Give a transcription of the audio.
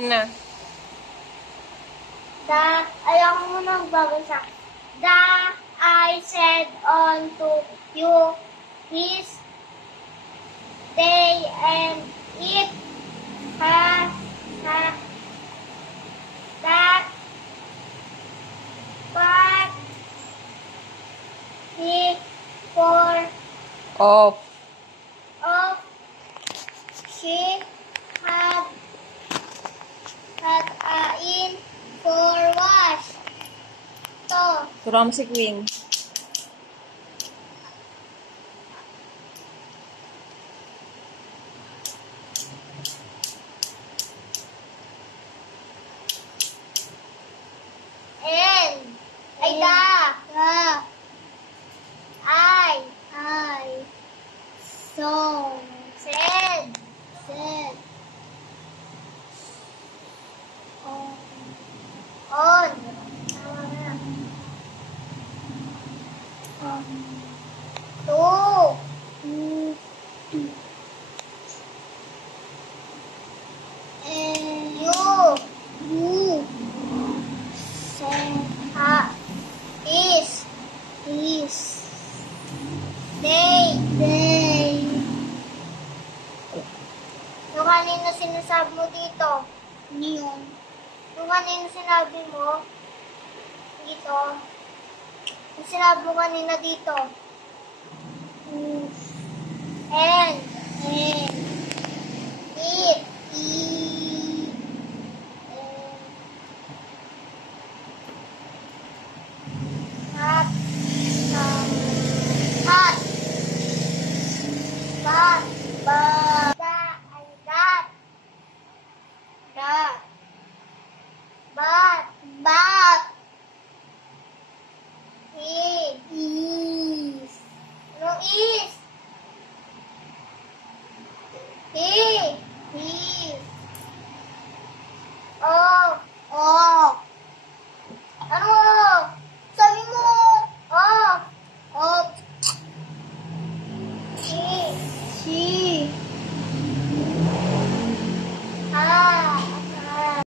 Na. Ayaw mo nang babasa. I said unto you, this day and eat that but before Off. of she had in for wash. To. Turam si Queen. And. Ay da. I. So. Said. On. Tama na. To. And you. Said. Is. They. Yung kanina sinasabi mo dito. Yun. Yung kanina sinabi mo dito. Yung sinabi mo kanina dito. And. Eat.